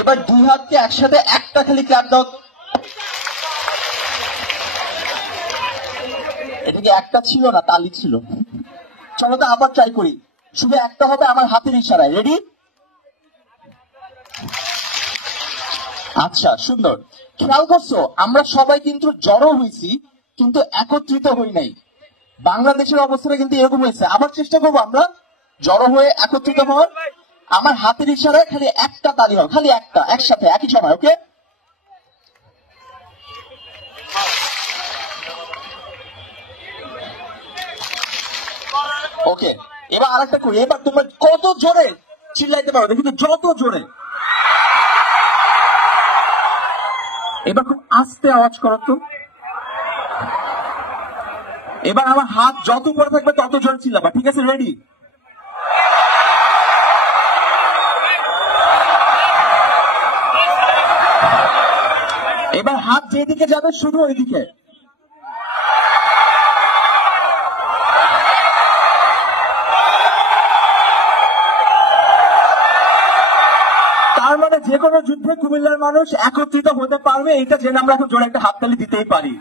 এবার দুই হাতকে একসাথে একটা খালি ক্ল্যাপ দাও। এদিকে একটা ছিল না, তালি ছিল। চলো তো আবার ট্রাই করি, শুধু একটা হবে আমার হাতের ইশারায়। রেডি? আচ্ছা, সুন্দর। খেয়াল করছো আমরা সবাই কিন্তু জড়ো হয়েছি, কিন্তু একত্রিত হই নাই। বাংলাদেশের অবস্থাটা কিন্তু এরকম হয়েছে। আবার চেষ্টা করবো আমরা জড়ো হয়ে একত্রিত হওয়ার। আমার হাতের ইশারায় খালি একটা তালি হবে, খালি একটা, একসাথে একই সময়। ওকে? ওকে, এবার আরেকটা করি। এবার তোমরা কত জোরে চিল্লাইতে পারো দেখি তো, যত জোরে। এবার খুব আস্তে আওয়াজ করো তো। এবার আমার হাত যত উপরে থাকবে তত জোরে চিল্লাবা, ঠিক আছে? রেডি? এবার হাত যেদিকে যাবে শুধু ওইদিকে। তার মানে যে কোনো যুদ্ধে কুমিল্লার মানুষ একত্রিত হতে পারবে, এটা জেনে আমরা এখন জোরে একটা হাততালি দিতেই পারি।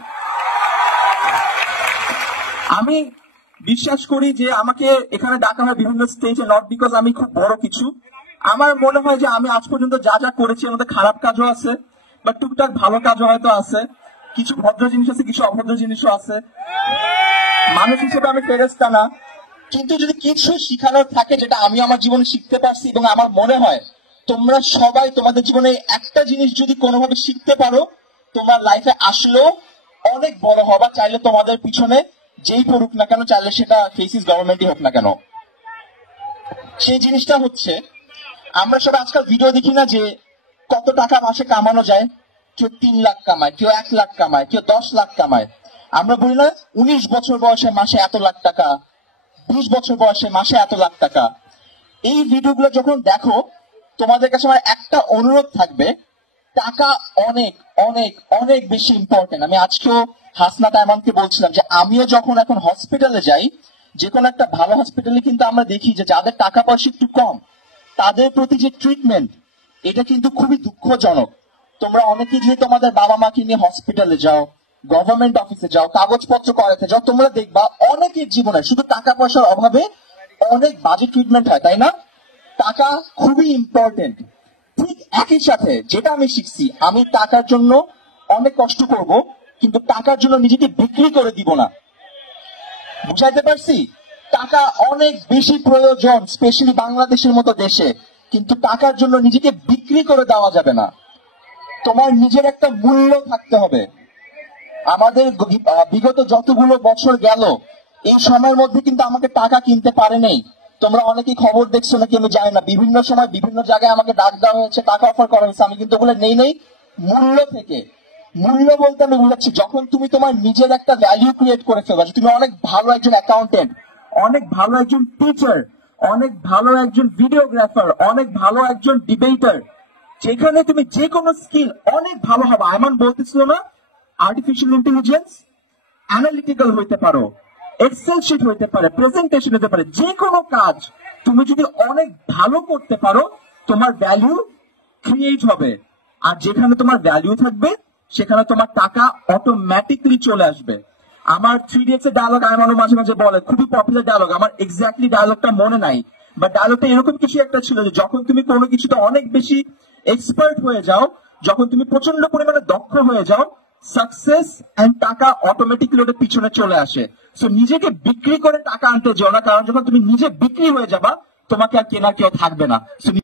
আমি বিশ্বাস করি যে আমাকে এখানে ডাকা হয় বিভিন্ন স্টেজে, নট বিকজ আমি খুব বড় কিছু। আমার মনে হয় যে আমি আজ পর্যন্ত যা যা করেছি এর মধ্যে খারাপ কাজও আছে, বা টুকটাক ভালো কাজও হয়তো আছে, কিছু ভদ্র জিনিস আছে, কিছু অভদ্র জিনিসও আছে। মানুষ হিসেবে আমি ফেরেশতা না, কিন্তু যদি কিছু শিখানোর থাকে যেটা আমি আমার জীবনে শিখতে পারছি, এবং আমার মনে হয় তোমরা সবাই তোমাদের জীবনে একটা জিনিস যদি কোনোভাবে শিখতে পারো, তোমার লাইফে আসলেও অনেক বড় হবা। চাইলে তোমাদের পিছনে যেই পড়ুক না কেন, চাইলে সেটা ফেসিস গভর্নমেন্টই হোক না কেন। সেই জিনিসটা হচ্ছে, আমরা সবাই আজকাল ভিডিও দেখি না যে কত টাকা মাসে কামানো যায়। কেউ 3 লাখ কামায়, কেউ 1 লাখ কামায়, কেউ 10 লাখ কামায়। আমরা বলি না 19 বছর বয়সে মাসে এত লাখ টাকা, 20 বছর বয়সে মাসে এত লাখ টাকা। এই ভিডিওগুলো যখন দেখো, তোমাদের কাছে আমার একটা অনুরোধ থাকবে, টাকা অনেক অনেক অনেক বেশি ইম্পর্টেন্ট। আমি আজকেও হাসনাত আয়মানকে বলছিলাম যে আমিও যখন এখন হসপিটালে যাই, যে কোনো একটা ভালো হসপিটালে কিন্তু আমরা দেখি যে যাদের টাকা পয়সা একটু কম, তাদের প্রতি যে ট্রিটমেন্ট, এটা কিন্তু খুবই দুঃখজনক। তোমরা অনেকে যে তোমাদের বাবা মাকে নিয়ে হসপিটালে যাও, গভর্নমেন্ট অফিসে যাও, কাগজপত্র করাতে যাও, তোমরা দেখবা অনেকের জীবনে শুধু টাকা পয়সার অভাবে অনেক বাজে ট্রিটমেন্ট হয়, তাই না? টাকা খুবই ইম্পর্টেন্ট। ঠিক একই সাথে যেটা আমি শিখছি, আমি টাকার জন্য অনেক কষ্ট করব, কিন্তু টাকার জন্য নিজেকে বিক্রি করে দিব না। বুঝাইতে পারছি? টাকা অনেক বেশি প্রয়োজন, স্পেশালি বাংলাদেশের মতো দেশে, কিন্তু টাকার জন্য নিজেকে বিক্রি করে দেওয়া যাবে না। তোমার নিজের একটা মূল্য থাকতে হবে। আমাদের বিগত যতগুলো বছর গেল, এই সময়ের মধ্যে কিন্তু আমাকে টাকা কিনতে পারে নেই। তোমরা অনেকেই খবর দেখছো নাকি আমি জানি না, বিভিন্ন সময় বিভিন্ন জায়গায় আমাকে ডাক দেওয়া হয়েছে, টাকা অফার করা হয়েছে, আমি কিন্তু ওগুলো নেই মূল্য থেকে। মূল্য বলতে আমি বুঝাচ্ছি, যখন তুমি তোমার নিজের একটা ভ্যালু ক্রিয়েট করে ফেলবা, তুমি অনেক ভালো একজন অ্যাকাউন্টেন্ট, অনেক ভালো একজন টিচার, অনেক ভালো একজন ভিডিওগ্রাফার, অনেক ভালো একজন ডিবেটার, যেখানে তুমি যে কোনো স্কিল অনেক ভালো হবে। আয়মান বলতেছিল না, আর্টিফিশিয়াল ইন্টেলিজেন্স, অ্যানালিটিক্যাল হইতে পারো, এক্সেল শিট হইতে পারে, প্রেজেন্টেশন হতে পারে, যে কোনো কাজ তুমি যদি অনেক ভালো করতে পারো, তোমার ভ্যালু ক্রিয়েট হবে। আর যেখানে তোমার ভ্যালু থাকবে, সেখানে তোমার টাকা অটোমেটিকলি চলে আসবে। আমার 3DX এর ডায়লগ আয়মানও মাঝে মাঝে বলে, খুবই পপুলার ডায়লগ, আমার এক্স্যাক্টলি ডায়লগটা মনে নাই, বাট ডায়লগটা এরকম কিছু একটা ছিল যে যখন তুমি কোনো কিছুতে অনেক বেশি এক্সপার্ট হয়ে যাও, যখন তুমি প্রচন্ড পরিমাণে দক্ষ হয়ে যাও, সাকসেস এন্ড টাকা অটোমেটিক্যালি ওটা পিছনে চলে আসে। সো নিজেকে বিক্রি করে টাকা আনতে যাও না, কারণ যখন তুমি নিজে বিক্রি হয়ে যাবা, তোমাকে আর কেনার কেউ থাকবে না।